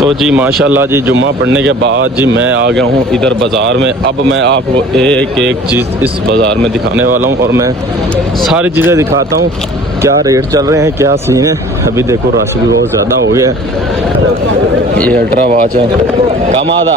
तो जी माशाल्लाह जी, जुम्मा पढ़ने के बाद जी मैं आ गया हूँ इधर बाज़ार में। अब मैं आपको एक एक चीज़ इस बाज़ार में दिखाने वाला हूँ और मैं सारी चीज़ें दिखाता हूँ, क्या रेट चल रहे हैं, क्या सीन है। अभी देखो रश भी बहुत ज़्यादा हो गया है। ये अल्ट्रा वॉच है, कम आधा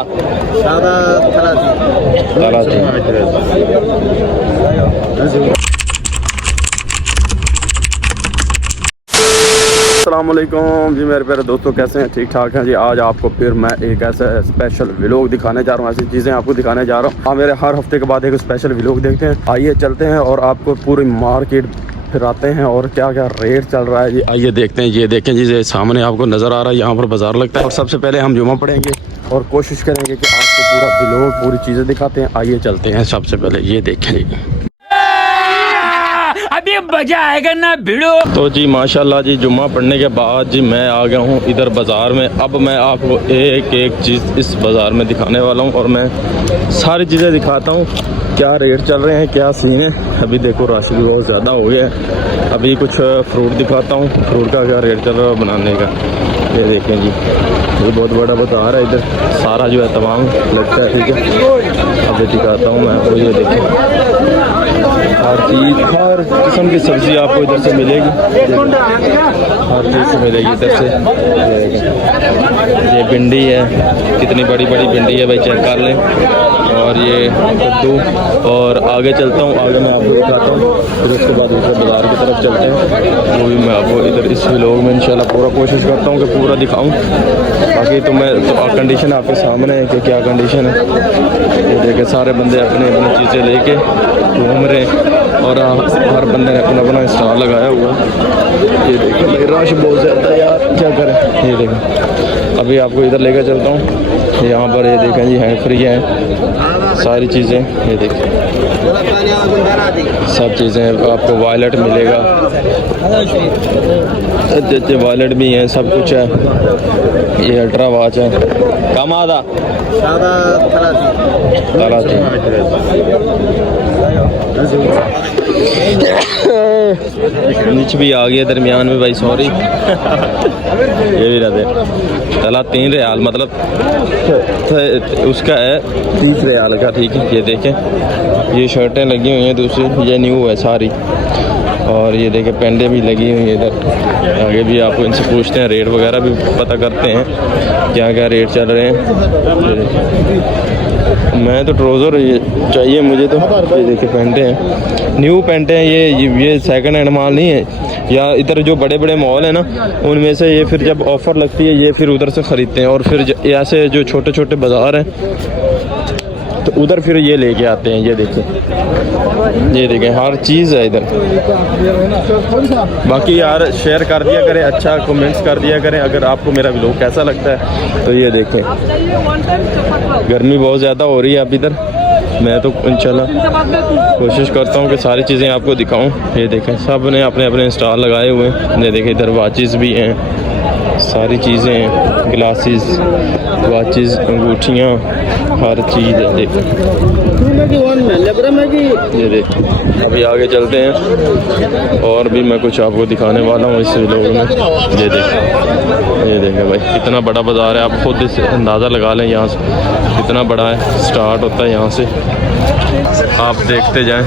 अस्सलामुअलैकुम जी मेरे प्यारे दोस्तों, कैसे हैं? ठीक ठाक हैं जी। आज आपको फिर मैं एक ऐसा स्पेशल व्लॉग दिखाने जा रहा हूँ, ऐसी चीज़ें आपको दिखाने जा रहा हूँ। हाँ, मेरे हर हफ्ते के बाद एक स्पेशल व्लॉग देखते हैं। आइए चलते हैं और आपको पूरी मार्केट फिराते हैं और क्या क्या रेट चल रहा है जी। आइए देखते हैं। ये देखें जी, सामने आपको नज़र आ रहा है, यहाँ पर बाज़ार लगता है। और सबसे पहले हम जुम्मा पढ़ेंगे और कोशिश करेंगे कि आपको पूरा व्लॉग पूरी चीज़ें दिखाते हैं। आइए चलते हैं। सबसे पहले ये देखें, अभी मजा आएगा ना भिड़ो। तो जी माशाल्लाह जी, जुम्मा पढ़ने के बाद जी मैं आ गया हूँ इधर बाज़ार में। अब मैं आपको एक एक चीज़ इस बाज़ार में दिखाने वाला हूँ और मैं सारी चीज़ें दिखाता हूँ, क्या रेट चल रहे हैं, क्या सीन है। अभी देखो रश भी बहुत ज़्यादा हो गया है। अभी कुछ फ्रूट दिखाता हूँ, फ्रूट का क्या रेट चल रहा है बनाने का। ये देखें जी, ये बहुत बड़ा बाज़ार है, इधर सारा जो है तमाम लगता है, ठीक है। अभी दिखाता हूँ मैं आपको। ये देखें, हर चीज़, हर किस्म की सब्ज़ी आपको इधर से मिलेगी, हर चीज़ से मिलेगी इधर से। ये भिंडी है, कितनी बड़ी बड़ी भिंडी है भाई, चेक कर लें। और ये कद्दू, और आगे चलता हूँ, आगे मैं आपको दिखाता हूँ। फिर उसके बाद ऊपर बाज़ार की तरफ चलते हैं, वो भी मैं आपको इधर इस व्लॉग में इंशाल्लाह पूरा कोशिश करता हूँ कि पूरा दिखाऊँ। बाकी तो मैं तो कंडीशन आपके सामने है कि क्या कंडीशन है। ये देखें, सारे बंदे अपने अपनी चीज़ें लेके घूम रहे हैं और हर बंदे ने अपना अपना स्टॉल लगाया हुआ है। ये देखें भाई, रश बहुत ज़्यादा है यार, क्या करें। ये देखें, अभी आपको इधर लेकर चलता हूँ। यहाँ पर ये देखें जी, हैंड फ्री हैं सारी चीज़ें। ये देखें, सब चीज़ें आपको वॉलेट मिलेगा, अच्छे वॉलेट भी हैं, सब कुछ है। ये अल्ट्रा वॉच है, कम आधा नीचे भी आ गया दरमियान में भाई, सॉरी। ये भी रहते तला 3 रियाल, मतलब उसका है 30 रियाल का, ठीक है। ये देखें, ये शर्टें लगी हुई हैं दूसरी, ये न्यू है सारी। और ये देखें, पेंडें भी लगी हुई हैं इधर। आगे भी आपको इनसे पूछते हैं, रेट वगैरह भी पता करते हैं, क्या क्या रेट चल रहे हैं। मैं तो ट्राउज़र ये चाहिए मुझे, तो ये देखिए पेंटें हैं, न्यू पेंटें हैं। ये सेकंड हैंड माल नहीं है। या इधर जो बड़े बड़े मॉल है ना, उनमें से ये फिर जब ऑफ़र लगती है ये फिर उधर से ख़रीदते हैं। और फिर ऐसे जो छोटे छोटे बाज़ार हैं तो उधर फिर ये लेके आते हैं। ये देखें, हर चीज़ है इधर। बाकी यार शेयर कर दिया करें, अच्छा कमेंट्स कर दिया करें अगर आपको मेरा व्लॉग कैसा लगता है। तो ये देखें, गर्मी बहुत ज़्यादा हो रही है अब इधर। मैं तो इंशाल्लाह कोशिश करता हूँ कि सारी चीज़ें आपको दिखाऊं। ये देखें, सब ने अपने अपने स्टॉल लगाए हुए हैं। ये देखें, इधर वॉचेस भी हैं, सारी चीज़ें हैं, ग्लासेस, वॉचेस, अंगूठियाँ, हर चीज़ है। ये देख, अभी आगे चलते हैं और भी मैं कुछ आपको दिखाने वाला हूँ इस व्लॉग में। ये देखें भाई, कितना बड़ा बाज़ार है, आप खुद इस अंदाज़ा लगा लें यहाँ से कितना बड़ा है। स्टार्ट होता है यहाँ से, आप देखते जाएं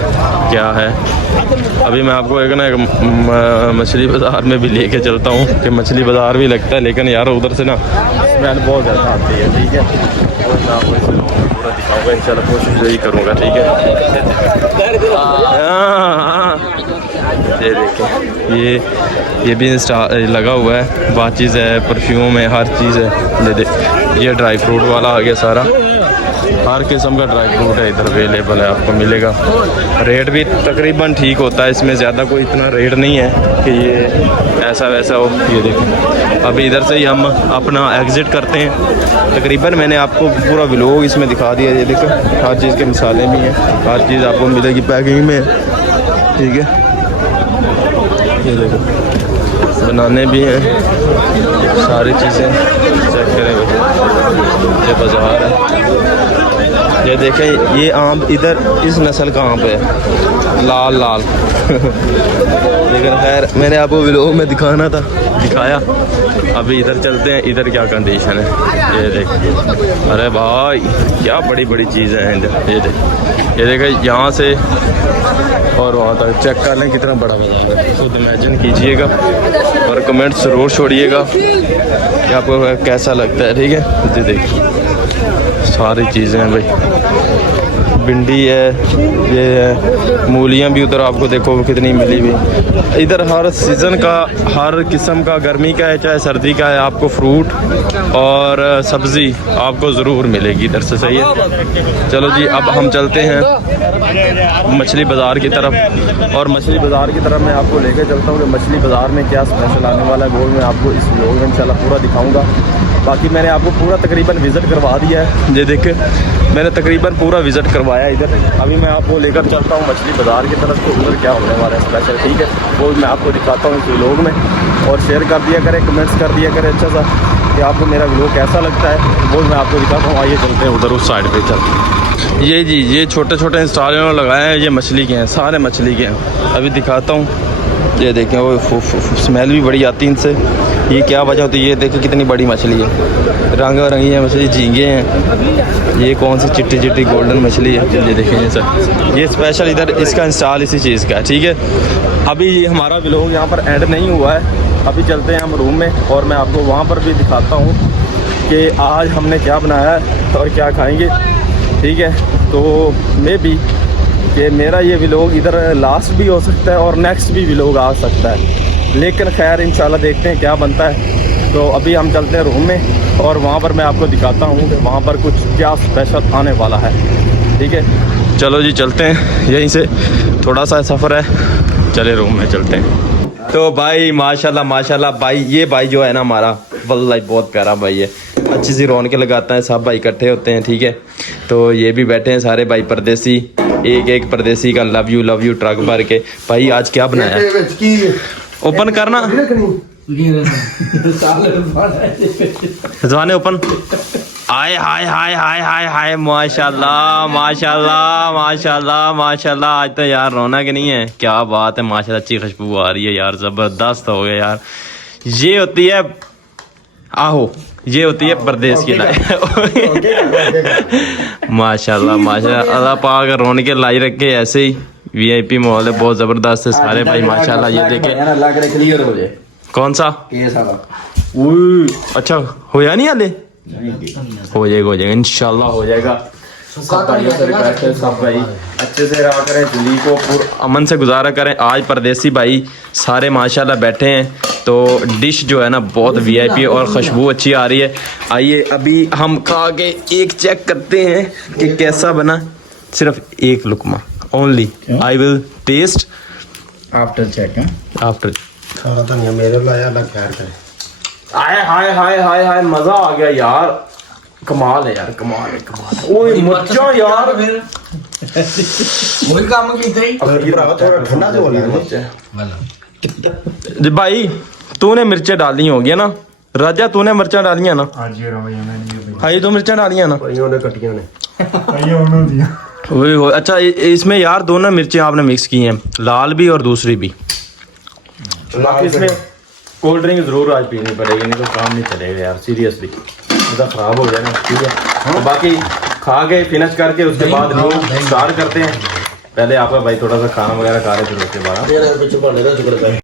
क्या है। अभी मैं आपको एक मछली बाज़ार में भी लेके चलता हूँ कि मछली बाज़ार भी लगता है, लेकिन यार उधर से ना स्मेल बहुत ज़्यादा आती है, ठीक है। और मैं आपको इसमें पूरा दिखाऊंगा इंशाल्लाह, कोशिश यही करूँगा, ठीक है। ये देखें, ये भी लगा हुआ है, वॉचेस है, परफ्यूम है, हर चीज़ है। ये ड्राई फ्रूट वाला आ गया सारा, हर किस्म का ड्राई फ्रूट है इधर अवेलेबल है, आपको मिलेगा। रेट भी तकरीबन ठीक होता है, इसमें ज़्यादा कोई इतना रेट नहीं है कि ये ऐसा वैसा हो। ये देखें, अभी इधर से ही हम अपना एग्ज़िट करते हैं। तकरीबन मैंने आपको पूरा व्लॉग इसमें दिखा दिया। ये देखो, हर चीज़ के मिसालें भी हैं, हर चीज़ आपको मिलेगी पैकिंग में, ठीक है। ये देखो, बनाने भी हैं, सारी चीज़ें चेक करें। ये बाज़ार है, ये देखें ये आम इधर इस नस्ल का आम है, लाल लाल। लेकिन खैर मैंने आपको व्लॉग में दिखाया। अभी इधर चलते हैं, इधर क्या कंडीशन है ये देख। अरे भाई क्या बड़ी बड़ी चीज़ें हैं इधर, ये देखें यहाँ से और वहाँ तक चेक कर लें कितना बड़ा बाजार है। खुद इमेजिन कीजिएगा और कमेंट ज़रूर छोड़िएगा कि आपको कैसा लगता है। ठीक है जी, देखिए सारी चीज़ें हैं भाई, भिंडी है, ये है, मूलियाँ भी उधर आपको देखो कितनी मिली हुई। इधर हर सीज़न का, हर किस्म का, गर्मी का है चाहे सर्दी का है, आपको फ्रूट और सब्ज़ी आपको ज़रूर मिलेगी इधर से। सही है, चलो जी अब हम चलते हैं मछली बाज़ार की तरफ। और मछली बाज़ार की तरफ मैं आपको लेके चलता हूँ कि मछली बाज़ार में क्या स्पेशल आने वाला है, वो मैं आपको इस व्लॉग में इंशाल्लाह पूरा दिखाऊँगा। बाकी मैंने आपको पूरा तकरीबन विज़िट करवा दिया है, ये देखे मैंने तकरीबन पूरा विज़िट करवाया इधर। अभी मैं आपको लेकर चलता हूँ मछली बाज़ार की तरफ, तो उधर क्या होने वाला है स्पेशल। ठीक है, वो मैं आपको दिखाता हूँ इस व्लॉग में। और शेयर कर दिया करें, कमेंट्स कर दिया करें अच्छा सा कि आपको मेरा व्लॉग कैसा लगता है, वो मैं आपको दिखाता हूँ। आइए चलते हैं उधर उस साइड पर चलते। ये जी ये छोटे छोटे इंस्टॉल इन्होंने लगाए हैं, ये मछली के हैं, सारे मछली के हैं। अभी दिखाता हूँ, ये देखें वो स्मेल भी बड़ी आती है इनसे। ये क्या वजह होती है, ये देखें कितनी बड़ी मछली है, रंग बिरंगी है मछली, झींगे हैं। ये कौन सी चिट्टी चिट्टी गोल्डन मछली है, ये देखें ये सर, ये स्पेशल इधर इसका इंस्टॉल इसी चीज़ का है। ठीक है, अभी हमारा व्लॉग यहाँ पर एंड नहीं हुआ है, अभी चलते हैं हम रूम में और मैं आपको वहाँ पर भी दिखाता हूँ कि आज हमने क्या बनाया है और क्या खाएँगे। ठीक है, तो मे बी कि मेरा ये व्लॉग इधर लास्ट भी हो सकता है और नेक्स्ट भी व्लॉग आ सकता है, लेकिन खैर इंशाल्लाह देखते हैं क्या बनता है। तो अभी हम चलते हैं रूम में और वहाँ पर मैं आपको दिखाता हूँ कि वहाँ पर कुछ क्या स्पेशल आने वाला है। ठीक है, चलो जी चलते हैं, यहीं से थोड़ा सा सफ़र है, चले रूम में चलते हैं। तो भाई माशाल्लाह माशाल्लाह भाई, ये भाई जो है ना हमारा वल्लाही बहुत प्यारा भाई है, अच्छी सी रौनकें लगाता है, सब भाई इकट्ठे होते हैं। ठीक है, तो ये भी बैठे हैं सारे भाई परदेसी, एक एक परदेसी का लव यू ट्रक भर के। भाई आज क्या बनाया है, ओपन करना जवाने ओपन। आय हाय हाय हाय हाय हाय, माशाल्लाह माशाल्लाह माशाल्लाह माशाल्लाह, आज तो यार रौनक नहीं है, क्या बात है माशाल्लाह, अच्छी खुशबू आ रही है यार, ज़बरदस्त हो गया यार। ये होती है आहो, ये होती है परदेश की लाइफ। माशाल्लाह माशाल्लाह, अल्लाह पाक रौनकें लाई रखे ऐसे ही। वीआईपी माहौल है, बहुत ज़बरदस्त है सारे भाई माशाल्लाह। ये देखे क्लियर हो जाए कौन सा केस वाला, अच्छा होया नहीं हाले, हो जाएगा इंशाल्लाह हो जाएगा। सब भाइयों से रिक्वेस्ट है, सब भाई अच्छे से रहा करें, जिंदगी को अमन से गुजारा करें। आज परदेसी भाई सारे माशाल्लाह बैठे हैं, तो डिश जो है ना बहुत वीआईपी और खुशबू अच्छी आ रही है। आइए अभी हम खा के एक चेक करते हैं कि कैसा बना, सिर्फ एक लुकमा only, I will taste after check है आफ्टर। खाना तो नहीं मेरे लाया ना, खैर करे। हाय हाय हाय हाय हाय, मजा आ गया यार, कमाल है यार, कमाल है कमाल। ओए मच्छा यार, वही काम कीता ही थोड़ा ठंडा से बोला जी भाई, तूने मिर्चें डाली होगी ना राजा, तूने मिर्चा डालियां ना, हाँ तो मिर्चा डालियां ना, भाइयों ने कटियां ने वही हो। अच्छा इसमें यार दोनों मिर्चें आपने मिक्स की हैं, लाल भी और दूसरी भी। बाकी इसमें कोल्ड ड्रिंक जरूर आज पीनी पड़ेगी, नहीं तो काम नहीं चलेगा यार, सीरियसली इतना ख़राब हो जाएगा। ठीक है, तो बाकी खा के फिनिश करके उसके बाद न्यू स्टार्ट करते हैं। पहले आपका भाई थोड़ा सा खाना वगैरह खा रहे थे, उसके बाद